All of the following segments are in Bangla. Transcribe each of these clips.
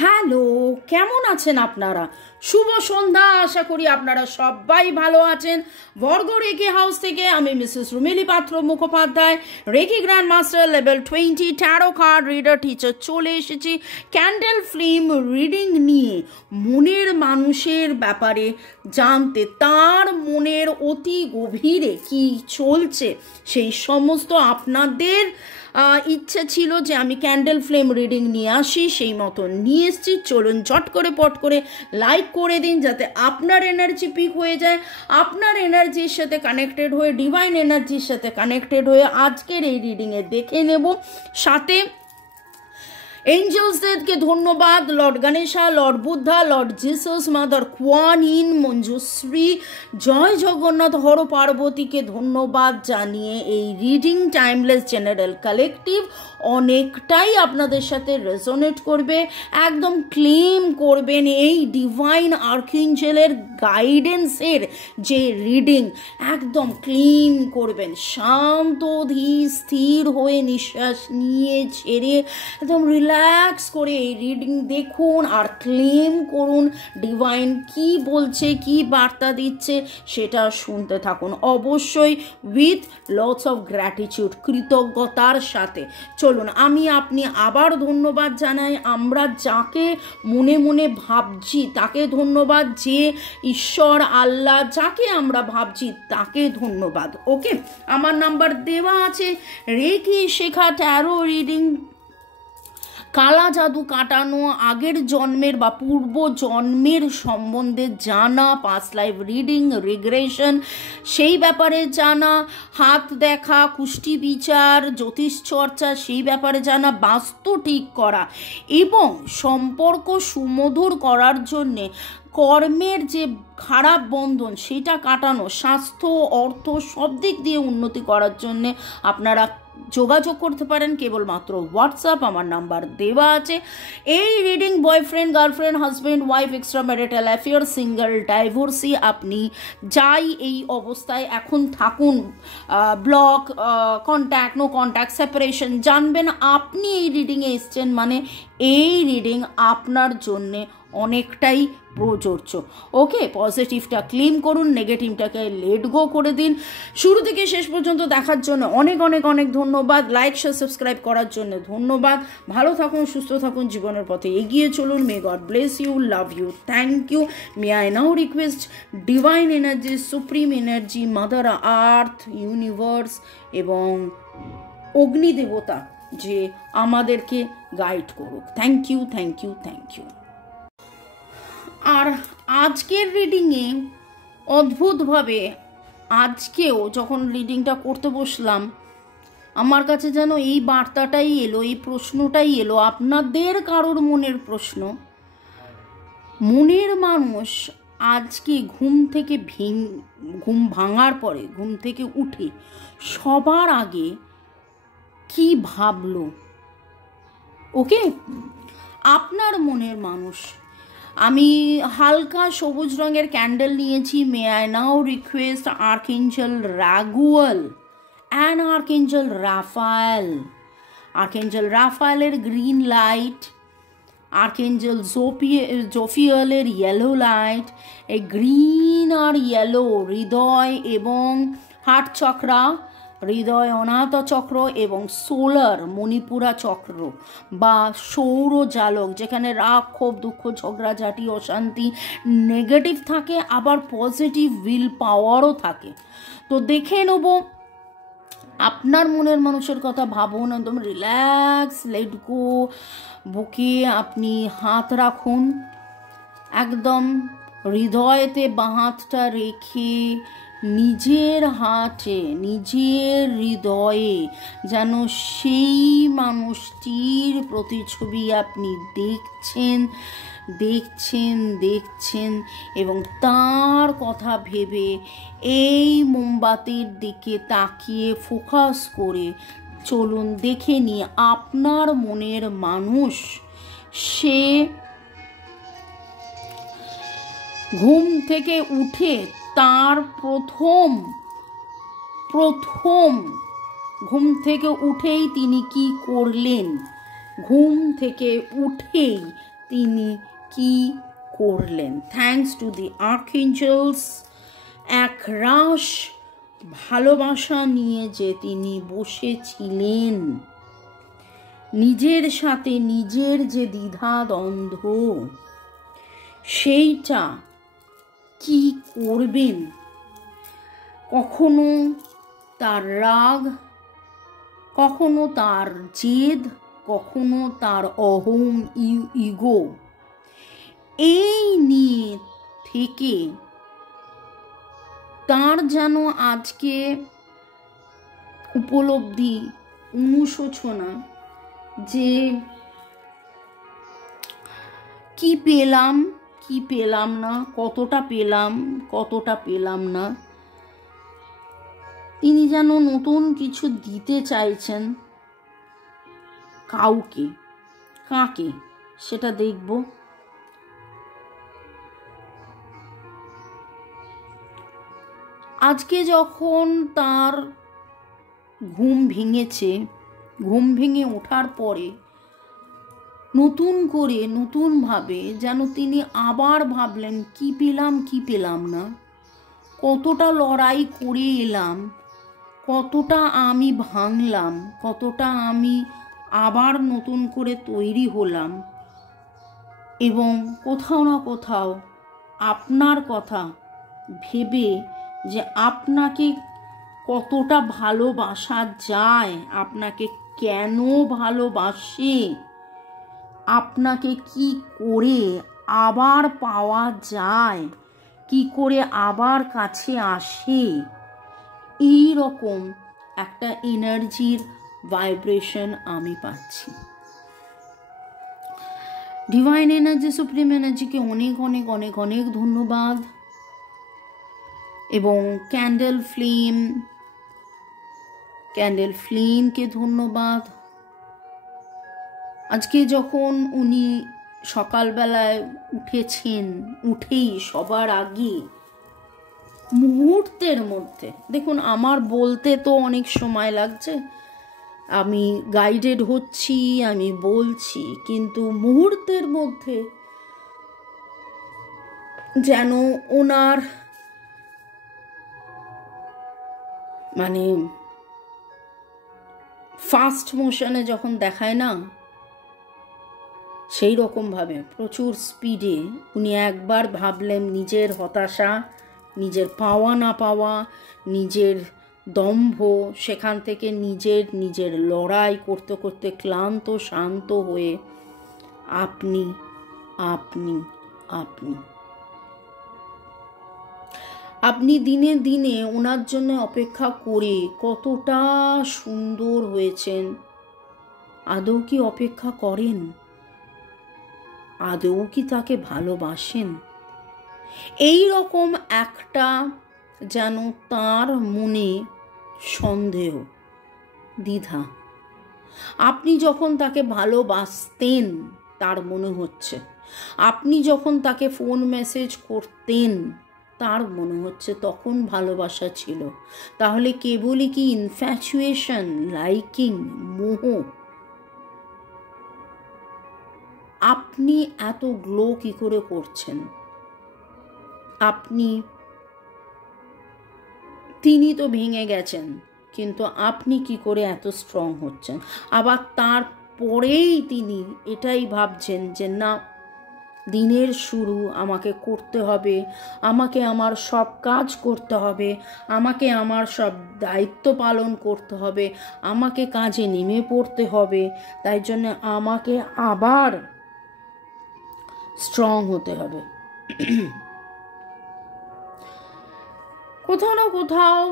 হ্যালো, কেমন আছেন আপনারা? শুভ সন্ধ্যা। আশা করি আপনারা সবাই ভালো আছেন। বর্গ রেকি হাউস থেকে আমি Mrs Rumili Patra Mukhopadhyay, reiki grand master level 20 tarot card reader teacher চলে এসেছি ক্যান্ডেল ফ্লেম রিডিং নিয়ে মনের মানুষের ব্যাপারে জানতে, তার মনের অতি গভীরে কি চলছে সেই সমস্ত আপনাদের ইচ্ছে ছিল যে আমি ক্যান্ডেল ফ্লেম রিডিং নিয়ে আসি, সেই মতো নিয়ে এসছি। চলুন ঝট করে পট করে লাইক করে দিন যাতে আপনার এনার্জি পিক হয়ে যায়, আপনার এনার্জির সাথে কানেক্টেড হয়ে, ডিভাইন এনার্জির সাথে কানেক্টেড হয়ে আজকের এই রিডিংয়ে দেখে নেব। সাথে এঞ্জেলসদেরকে ধন্যবাদ, Lord Ganesha, Lord Buddha, Lord Jesus, Mother Kuan Yin, Manjushri, জয় জগন্নাথ, হর পার্বতীকে ধন্যবাদ জানিয়ে এই রিডিং টাইমলেস জেনারেল কালেকটিভ অনেকটাই আপনাদের সাথে রেজোনেট করবে। একদম ক্লেম করবেন এই ডিভাইন আর্কএঞ্জেলের গাইডেন্সের যে রিডিং, একদম ক্লেম করবেন। শান্ত ধীর স্থির হয়ে নিঃশ্বাস নিয়ে ছেড়ে একদম রিল্যাক্স করে এই রিডিং দেখুন আর ক্লেম করুন। ডিভাইন কি বলছে, কি বার্তা দিচ্ছে সেটা শুনতে থাকুন, অবশ্যই উইথ লটস অফ গ্র্যাটিটিউড, কৃতজ্ঞতার সাথে। চলুন আমি আপনি আবার ধন্যবাদ জানাই। আমরা যাকে মনে মনে ভাবছি তাকে ধন্যবাদ, যে ঈশ্বর আল্লাহ যাকে আমরা ভাবছি তাকে ধন্যবাদ। ওকে, আমার নাম্বার দেওয়া আছে। রেকি শেখা, ট্যারো রিডিং, কালা জাদু কাটানো, আগের জন্মের বা পূর্ব জন্মের সম্বন্ধে জানা, পাস্ট লাইফ রিডিং, রিগ্রেশন সেই ব্যাপারে জানা, হাত দেখা, কুষ্টি বিচার, জ্যোতিষ চর্চা সেই ব্যাপারে জানা, বাস্তু ঠিক করা এবং সম্পর্ক সুমধুর করার জন্যে কর্মের যে খারাপ বন্ধন সেটা কাটানো, স্বাস্থ্য, অর্থ সব দিক দিয়ে উন্নতি করার জন্যে আপনারা যোগাযোগ করতে পারেন কেবলমাত্র হোয়াটসঅ্যাপ, আমার নাম্বার দেওয়া আছে। এই reading boyfriend, girlfriend, husband, wife, extra marital affair, single, divorcee, আপনি যাই এই অবস্থায় এখন থাকুন, block, contact, no contact, separation, জানবেন আপনি এই রিডিংয়ে এসছেন মানে এই রিডিং আপনার জন্যে অনেকটাই প্রযোজ্য। ওকে, পজিটিভটা ক্লেম করুন, নেগেটিভটাকে লেট গো করে দিন। শুরু থেকে শেষ পর্যন্ত দেখার জন্য অনেক অনেক অনেক ধন্যবাদ। লাইক, শেয়ার, সাবস্ক্রাইব করার জন্য ধন্যবাদ। ভালো থাকুন, সুস্থ থাকুন, জীবনের পথে এগিয়ে চলুন। May God bless you, love you, thank you. May I now request divine energy, supreme energy, Mother Earth, universe এবং অগ্নিদেবতা যে আমাদেরকে গাইড করুক। Thank you, thank you, thank you. আর আজকের রিডিংয়ে অদ্ভুতভাবে আজকেও যখন রিডিংটা করতে বসলাম আমার কাছে যেন এই বার্তাটাই এলো, এই প্রশ্নটাই এলো, আপনাদের কারোর মনের প্রশ্ন। মনের মানুষ আজকে ঘুম ভাঙার পরে, ঘুম থেকে উঠে সবার আগে কি ভাবলো? ওকে, আপনার মনের মানুষ। আমি হালকা সবুজ রঙের ক্যান্ডেল নিয়েছি। May I now request archangel Raguel and archangel Raphael, archangel রাফায়েলের গ্রিন লাইট, আর্কএঞ্জেল জোফিয়েলের ইয়েলো লাইট, এই গ্রিন আর ইয়েলো হৃদয় এবং হার্ট চক্রা, হৃদয় অনাহত চক্র এবং সোলার মণিপুরা চক্র বা সৌরজালক, যেখানে রাগ, ক্ষোভ, দুঃখ, ঝগড়াঝাটি, অশান্তি, নেগেটিভ থাকে, আবার পজিটিভ উইল পাওয়ারও থাকে। তো দেখে নেব আপনার মনের মানুষের কথা। ভাবুন, একদম রিল্যাক্স, লেট গো। বুকে আপনি হাত রাখুন, একদম হৃদয়েতে বাঁ হাতটা রেখে নিজের হাতে, নিজের হৃদয়ে যেন সেই মানুষটির প্রতিছবি আপনি দেখছেন এবং তার কথা ভেবে এই মোমবাতির দিকে তাকিয়ে ফোকাস করে চলুন দেখে নিয়ে আপনার মনের মানুষ সে ঘুম থেকে উঠে তার প্রথম ঘুম থেকে উঠেই তিনি কি করলেন, ঘুম থেকে উঠেই তিনি কি করলেন? থ্যাঙ্কস টু দি আর্কএঞ্জেলস, এক রাশ ভালোবাসা নিয়ে যে তিনি বসেছিলেন, নিজের সাথে নিজের যে দ্বিধা দ্বন্দ্ব, সেইটা কি করবেন? কখনো তার রাগ, কখনো তার জেদ, কখনো তার অহং ইগো, এই নিয়ে থেকে তার যেন আজকে উপলব্ধি, অনুশোচনা যে কি পেলাম কি পেলাম না, কতটা পেলাম কতটা পেলাম না, তিনি যেন নতুন কিছু দিতে চাইছেন কাউকে। কাকে সেটা দেখব। আজকে যখন তার ঘুম ভেঙেছে, ঘুম ভেঙে ওঠার পরে নতুন করে নতুনভাবে যেন তিনি আবার ভাবলেন কি পেলাম কি পেলাম না, কতটা লড়াই করে এলাম, কতটা আমি ভাঙলাম, কতটা আমি আবার নতুন করে তৈরি হলাম, এবং কোথাও না কোথাও আপনার কথা ভেবে যে আপনাকে কতটা ভালোবাসা যায়, আপনাকে কেন ভালোবাসে, আপনাকে কি করে আবার পাওয়া যায়, কি করে আবার কাছে আসে, এই রকম একটা এনার্জির ভাইব্রেশন আমি পাচ্ছি। ডিভাইন এনার্জি, সুপ্রিম এনার্জিকে অনেক অনেক অনেক অনেক ধন্যবাদ। এবং ক্যান্ডেল ফ্লেমকে ধন্যবাদ। আজকে যখন উনি সকালবেলায় উঠেছেন, উঠেই সবার আগে মুহূর্তের মধ্যে, দেখুন আমার বলতে তো অনেক সময় লাগছে, আমি গাইডেড হচ্ছি, আমি বলছি, কিন্তু মুহূর্তের মধ্যে যেন ওনার মানে ফাস্ট মোশনে যখন দেখায় না, সেই রকমভাবে প্রচুর স্পিডে উনি একবার ভাবলেন নিজের হতাশা, নিজের পাওয়া না পাওয়া, নিজের দম্ভ, সেখান থেকে নিজের লড়াই করতে করতে ক্লান্ত শান্ত হয়ে আপনি আপনি আপনি আপনি দিনে দিনে ওনার জন্য অপেক্ষা করে কতটা সুন্দর হয়েছেন। আদৌ কি অপেক্ষা করেন? আদৌ কি তাকে ভালোবাসেন? এই রকম একটা যেন তার মনে সন্দেহ, দ্বিধা। আপনি যখন তাকে ভালোবাসতেন তার মনে হচ্ছে, আপনি যখন তাকে ফোন মেসেজ করতেন তার মনে হচ্ছে তখন ভালোবাসা ছিল। তাহলে কেবলই কি ইনফ্যাচুয়েশন, লাইকিং, মোহ? আপনি এত গ্লো কি করে করছেন? তিনি তো ভেঙে গেছেন, কিন্তু আপনি কি করে এত স্ট্রং হচ্ছেন? আবার তারপরেই তিনি এটাই ভাবছেন যে না, দিনের শুরু আমাকে করতে হবে, আমাকে আমার সব কাজ করতে হবে, আমাকে আমার সব দায়িত্ব পালন করতে হবে, আমাকে কাজে নেমে পড়তে হবে, তাই জন্য আমাকে আবার স্ট্রং হতে হবে। কোথাও না কোথাও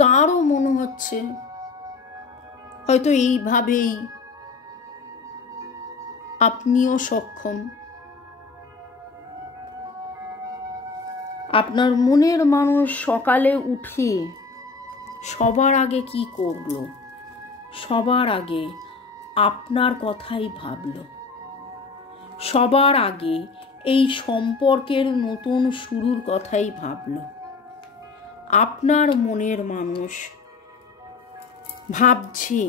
তারও মনে হচ্ছে হয়তো এইভাবেই আপনিও সক্ষম। আপনার মনের মানুষ সকালে উঠে সবার আগে কি করলো? সবার আগে আপনার কথাই ভাবলো, সবার আগে এই সম্পর্কের নতুন শুরুর কথাই ভাবলো। আপনার মনের মানুষ ভাবছে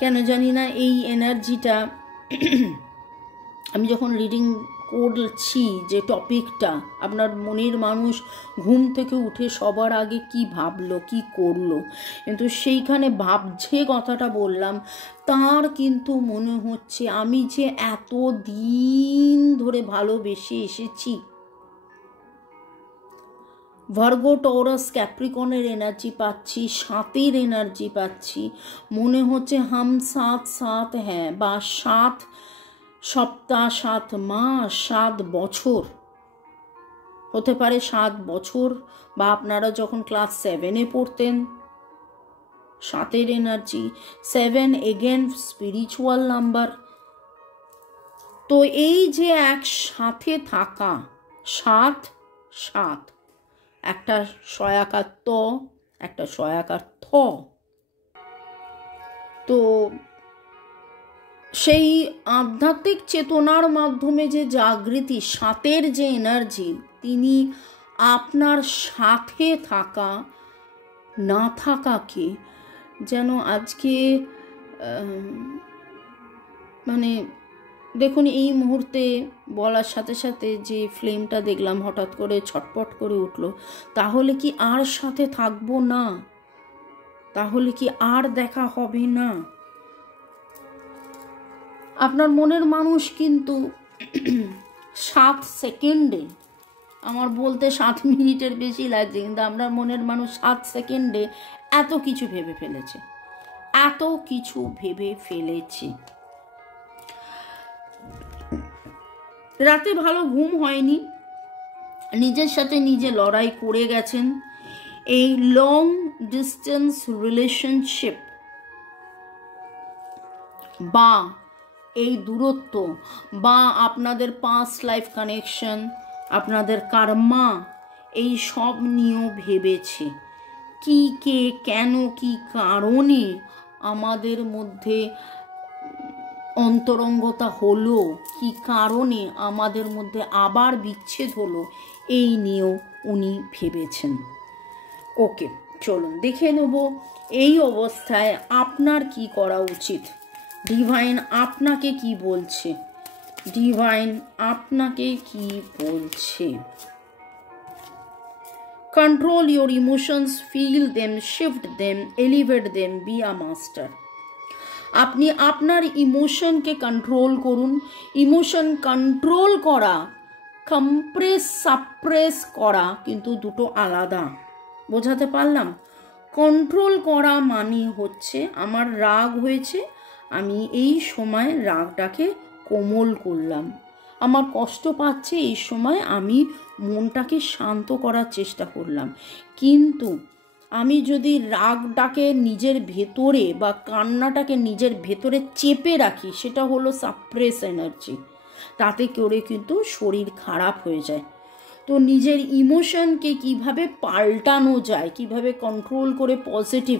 কেন জানি না এই এনার্জিটা আমি যখন রিডিং করছি, যে টপিকটা আপনার মনের মানুষ ঘুম থেকে উঠে সবার আগে কি ভাবলো, কি করলো, কিন্তু সেইখানে ভাবছে কথাটা বললাম, তার কিন্তু মনে হচ্ছে আমি যে এত দিন ধরে ভালোবেসে এসেছি। ভার্গো, টরাস, ক্যাপ্রিকনের এনার্জি পাচ্ছি, 7-এর এনার্জি পাচ্ছি। মনে হচ্ছে হাম সাথ সাথ হ্যাঁ, বা 7 সপ্তাহ, 7 মাস, 7 বছর হতে পারে, 7 বছর, বা আপনারা যখন ক্লাস 7-এ পড়তেন, 7-এর এনার্জি। 7 again spiritual number. তো এই যে একসাথে থাকা 7 7, একটা সয়াকার ত, একটা সয়াকার থ, তো সেই আধ্যাত্মিক চেতনার মাধ্যমে যে জাগৃতি, 7-এর যে এনার্জি, তিনি আপনার সাথে থাকা না থাকাকে যেন আজকে মানে দেখুন, এই মুহূর্তে বলার সাথে সাথে যে ফ্লেমটা দেখলাম হঠাৎ করে ছটপট করে উঠল, তাহলে কি আর সাথে থাকবো না? তাহলে কি আর দেখা হবে না? আপনার মনের মানুষ কিন্তু 7 সেকেন্ডে, আমার বলতে 7 মিনিটের বেশি লাগছে, কিন্তু আপনার মনের মানুষ 7 সেকেন্ডে এত কিছু ভেবে ফেলেছে, এত কিছু ভেবে ফেলেছে। রাতে ভালো ঘুম হয়নি, নিজের সাথে নিজে লড়াই করে গেছেন। এই লং ডিস্টেন্স রিলেশনশিপ বা এই দূরত্ব বা আপনাদের পাস্ট লাইফ কানেকশন, আপনাদের কার্মা, এই সব নিয়েও ভেবেছে কি, কে, কেন, কি কারণে আমাদের মধ্যে অন্তরঙ্গতা হলো, কি কারণে আমাদের মধ্যে আবার বিচ্ছেদ হলো, এই নিয়েও উনি ভেবেছেন। ওকে, চলুন দেখে নেব এই অবস্থায় আপনার কি করা উচিত। ডিভাইন আপনাকে কি বলছে, ডিভাইন আপনাকে কি বলছে। Control your emotions, feel them, shift them, elevate them, be a master. আপনি আপনার ইমোশনকে কন্ট্রোল করুন। ইমোশন কন্ট্রোল করা, কম্প্রেস সাপ্রেস করা কিন্তু দুটো আলাদা। বোঝাতে পারলাম? কন্ট্রোল করা মানে হচ্ছে আমার রাগ হয়েছে, আমি এই সময় রাগটাকে কোমল করলাম। আমার কষ্ট পাচ্ছে, এই সময় আমি মনটাকে শান্ত করার চেষ্টা করলাম। কিন্তু আমি যদি রাগটাকে নিজের ভেতরে বা কান্নাটাকে নিজের ভেতরে চেপে রাখি, সেটা হলো সাপ্রেস এনার্জি, তাতে করে কিন্তু শরীর খারাপ হয়ে যায়। তো নিজের ইমোশনকে কিভাবে পাল্টানো যায়, কিভাবে কন্ট্রোল করে পজিটিভ,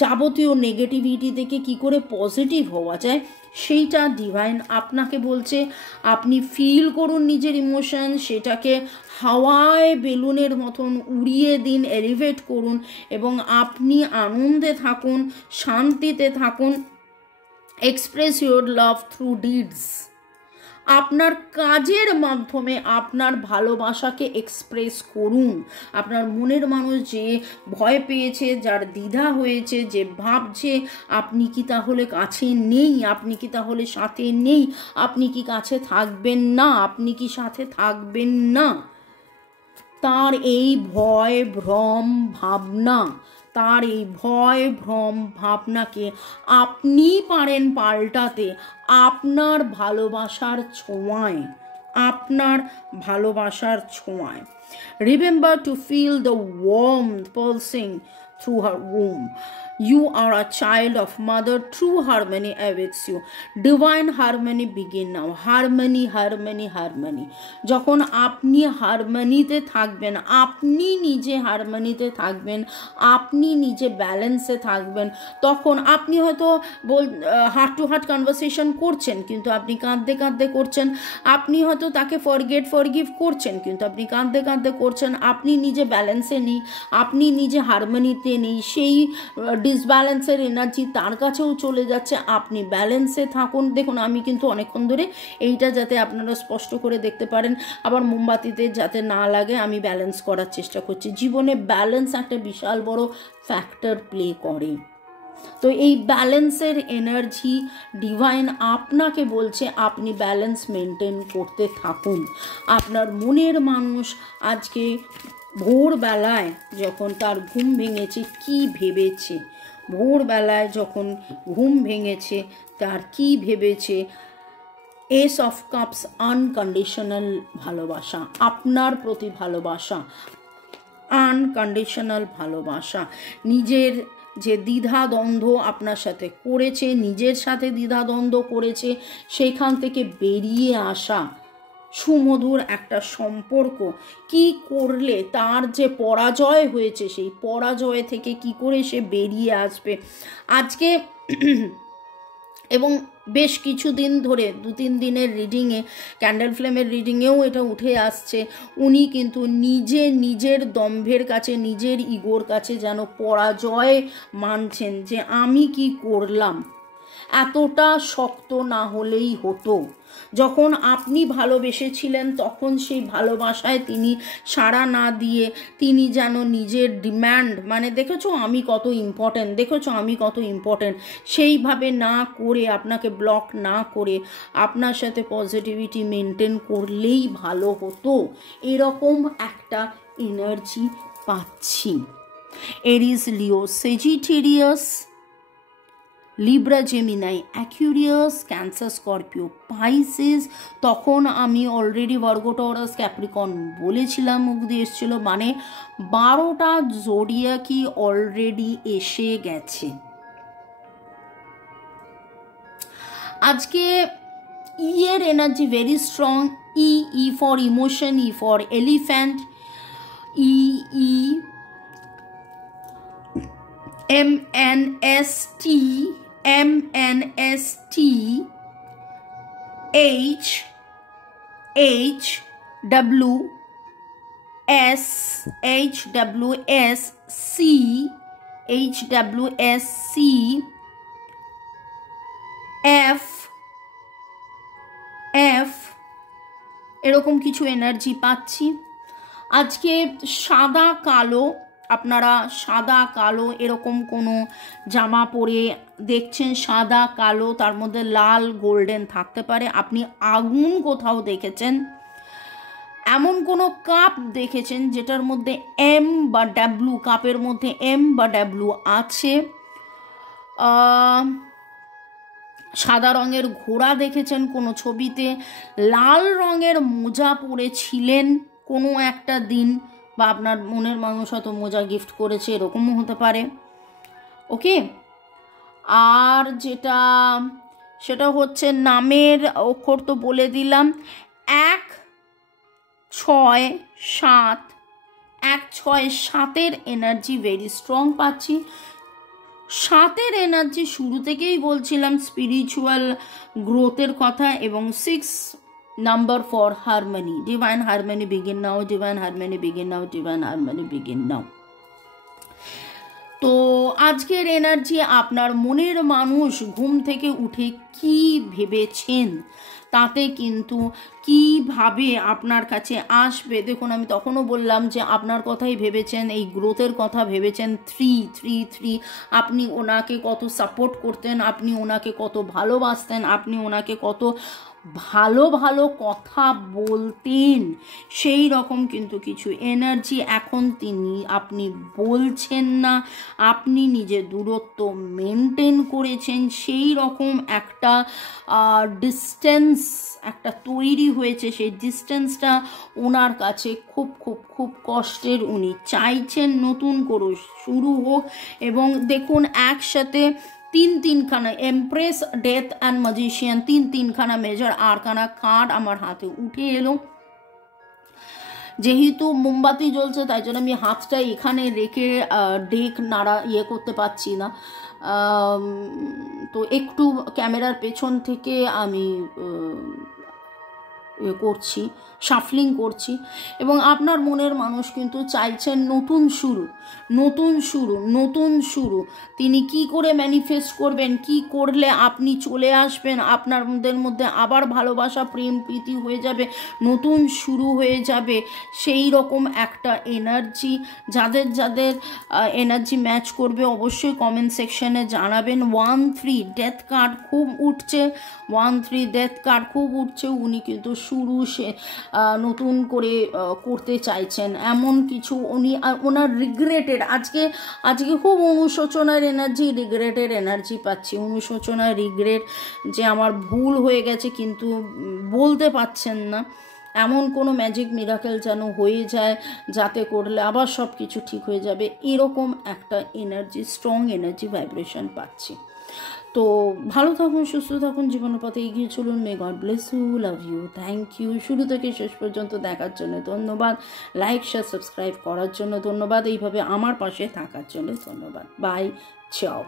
যাবতীয় নেগেটিভিটি থেকে কি করে পজিটিভ হওয়া যায়, সেইটা ডিভাইন আপনাকে বলছে। আপনি ফিল করুন নিজের ইমোশন, সেটাকে হাওয়ায় বেলুনের মতন উড়িয়ে দিন, এলিভেট করুন, এবং আপনি আনন্দে থাকুন, শান্তিতে থাকুন। Express your love through deeds. আপনার কাজের মাধ্যমে আপনার ভালোবাসাকে এক্সপ্রেস করুন। আপনার মনের মানুষ যে ভয় পেয়েছে, যার দ্বিধা হয়েছে, যে ভাবছে আপনি কি তাহলে কাছে নেই, আপনি কি তাহলে সাথে নেই, আপনি কি কাছে থাকবেন না, আপনি কি সাথে থাকবেন না, তার এই ভয় ভ্রম ভাবনা, তার এই ভয় ভ্রম ভাবনাকে আপনি পারেন পাল্টাতে আপনার ভালোবাসার ছোঁয়ায়, আপনার ভালোবাসার ছোঁয়ায়। Remember to feel the warmth pulsing through her womb. You are a child of mother. True harmony awaits you. Divine harmony begin now. Harmony, harmony, harmony. যখন আপনি হারমোনিতে থাকবেন, আপনি নিজে হারমোনিতে থাকবেন, আপনি নিজে ব্যালেন্সে থাকবেন, তখন আপনি হয়তো হার্ট টু হার্ট কনভারসেশন করছেন, কিন্তু আপনি কাঁদতে কাঁদতে করছেন। আপনি হয়তো তাকে ফরগিভ করছেন, কিন্তু আপনি কাঁদতে কাঁদতে করছেন। আপনি নিজে ব্যালেন্সে নেই, আপনি নিজে হারমোনিতে নেই। সেই ডিসব্যালেন্সের এনার্জি তার কাছেও চলে যাচ্ছে, আপনি ব্যালেন্সে থাকুন। দেখুন আমি কিন্তু অনেকক্ষণ ধরে এইটা যাতে আপনারা স্পষ্ট করে দেখতে পারেন, আবার মোমবাতিতে যাতে না লাগে, আমি ব্যালেন্স করার চেষ্টা করছি। জীবনে ব্যালেন্স একটা বিশাল বড় ফ্যাক্টর প্লে করে। তো এই ব্যালেন্সের এনার্জি ডিভাইন আপনাকে বলছে আপনি ব্যালেন্স মেনটেন করতে থাকুন। আপনার মনের মানুষ আজকে ভোরবেলায় যখন তার ঘুম ভেঙেছে কি ভেবেছে, ভোরবেলায় যখন ঘুম ভেঙেছে তার কি ভেবেছে। এস অফ কাপস, আনকন্ডিশনাল ভালোবাসা, আপনার প্রতি ভালোবাসা, আনকন্ডিশনাল ভালোবাসা। নিজের যে দ্বিধাদ্বন্দ্ব আপনার সাথে করেছে, নিজের সাথে দ্বিধাদ্বন্দ্ব করেছে, সেইখান থেকে বেরিয়ে আসা, সুমধুর একটা সম্পর্ক। কি করলে তার যে পরাজয় হয়েছে সেই পরাজয় থেকে কি করে সে বেরিয়ে আসবে আজকে। এবং বেশ কিছুদিন ধরে 2-3 দিনের রিডিংয়ে, ক্যান্ডেল ফ্লেমের রিডিংয়েও এটা উঠে আসছে, উনি কিন্তু নিজের দম্ভের কাছে, নিজের ইগোর কাছে যেন পরাজয় মানছেন যে আমি কি করলাম, এতটা শক্ত না হলেই হতো। যখন আপনি ভালোবেসেছিলেন তখন সেই ভালোবাসায় তিনি সাড়া না দিয়ে তিনি যেন নিজের ডিম্যান্ড, মানে দেখেছো আমি কত ইম্পর্টেন্ট, দেখেছো আমি কত ইম্পর্টেন্ট, সেইভাবে না করে, আপনাকে ব্লক না করে আপনার সাথে পজিটিভিটি মেনটেন করলেই ভালো হতো, এরকম একটা এনার্জি পাচ্ছি। Aries, Leo, Sagittarius, Libra, Gemini, Aquarius, Cancer, Scorpio, Pisces. তখন আমি অলরেডি ভার্গো, টরাস, ক্যাপ্রিকর্ন বলেছিলাম, মুখ দিয়ে এসেছিল, মানে 12টা জোডিয়াকি অলরেডি এসে গেছে। আজকে ই এর energy very strong. E for emotion, E for elephant, E MNST, HWSC, F এরকম কিছু এনার্জি পাচ্ছি আজকে। সাদা কালো, আপনারা সাদা কালো এরকম কোনো জামা পরে দেখছেন, সাদা কালো তার মধ্যে লাল গোল্ডেন থাকতে পারে। আপনি আগুন কোথাও দেখেছেন, এমন কোনো কাপ দেখেছেন যেটার মধ্যে M বা W, কাপের মধ্যে M বা W আছে। সাদা রঙের ঘোড়া দেখেছেন কোনো ছবিতে, লাল রঙের মোজা পরেছিলেন কোনো একটা দিন, বা আপনার মনের মানুষ হয়তো মোজা গিফট করেছে, এরকমও হতে পারে। ওকে, আর সেটা হচ্ছে নামের অক্ষর তো বলে দিলাম, 1, 6, 7, 1, 6, 7-এর এনার্জি ভেরি স্ট্রং পাচ্ছি। 7-এর এনার্জি শুরু থেকেই বলছিলাম স্পিরিচুয়াল গ্রোথের কথা, এবং 6 number for harmony, divine harmony begin now, divine harmony begin now, divine harmony begin now. তো আজকের এনার্জি আপনার মনের মানুষ ঘুম থেকে উঠে কি ভেবেছেন তাতে কিন্তু কিভাবে আপনার কাছে আসবে। দেখুন আমি তখনও বললাম যে আপনার কথাই ভেবেছেন, এই গ্রোথের কথা ভেবেছেন। 3 আপনি ওনাকে কত সাপোর্ট করতেন, আপনি ওনাকে কত ভালোবাসতেন, আপনি ওনাকে কত ভালো ভালো কথা বলতেন, সেই রকম কিন্তু কিছু এনার্জি এখন আপনি বলছেন না, আপনি নিজের দূরত্ব মেনটেন করেছেন, সেই রকম একটা ডিস্টেন্স একটা তৈরি হয়েছে। সেই ডিস্টেন্সটা ওনার কাছে খুব খুব খুব কষ্টের, উনি চাইছেন নতুন করে শুরু হোক। এবং দেখুন একসাথে 3খানা এমপ্রেস, ডেথ অ্যান্ড ম্যাজিশিয়ান, 3খানা মেজর আরকানা কার্ড আমার হাতে উঠে এলো। যেহেতু মোমবাতি জ্বলছে তাই জন্য আমি হাতটা এখানে রেখে ডেক নাড়া করতে পারছি না, তো একটু ক্যামেরার পেছন থেকে আমি করছি, শাফলিং করছি, এবং আপনার মনের মানুষ কিন্তু চাইছেন নতুন শুরু, নতুন শুরু, নতুন শুরু। তিনি কি করে ম্যানিফেস্ট করবেন, কি করলে আপনি চলে আসবেন, আপনাদের মধ্যে আবার ভালোবাসা, প্রেম, প্রীতি হয়ে যাবে, নতুন শুরু হয়ে যাবে, সেই রকম একটা এনার্জি। যাদের যাদের এনার্জি ম্যাচ করবে অবশ্যই কমেন্ট সেকশনে জানাবেন। 1-3 ডেথ কার্ড খুব উঠছে, 1-3 ডেথ কার্ড খুব উঠছে। উনি কিন্তু শুরু সে নতুন করে করতে চাইছেন, এমন কিছু উনি ওনার রিগ্রেটেড, আজকে খুব অনুশোচনার এনার্জি, রিগ্রেটের এনার্জি পাচ্ছি, অনুশোচনা, রিগ্রেট, যে আমার ভুল হয়ে গেছে কিন্তু বলতে পারছেন না, এমন কোনো ম্যাজিক মিরাকেল যেন হয়ে যায় যাতে করলে আবার সব কিছু ঠিক হয়ে যাবে, এরকম একটা এনার্জি, স্ট্রং এনার্জি ভাইব্রেশন পাচ্ছি। তো ভালো থাকুন, সুস্থ থাকুন, জীবনের পথে এগিয়ে চলুন। May God bless you, love you, thank you. শুরু থেকে শেষ পর্যন্ত দেখার জন্য ধন্যবাদ, লাইক শেয়ার সাবস্ক্রাইব করার জন্য ধন্যবাদ, এইভাবে আমার পাশে থাকার জন্য ধন্যবাদ। বাই, চাও।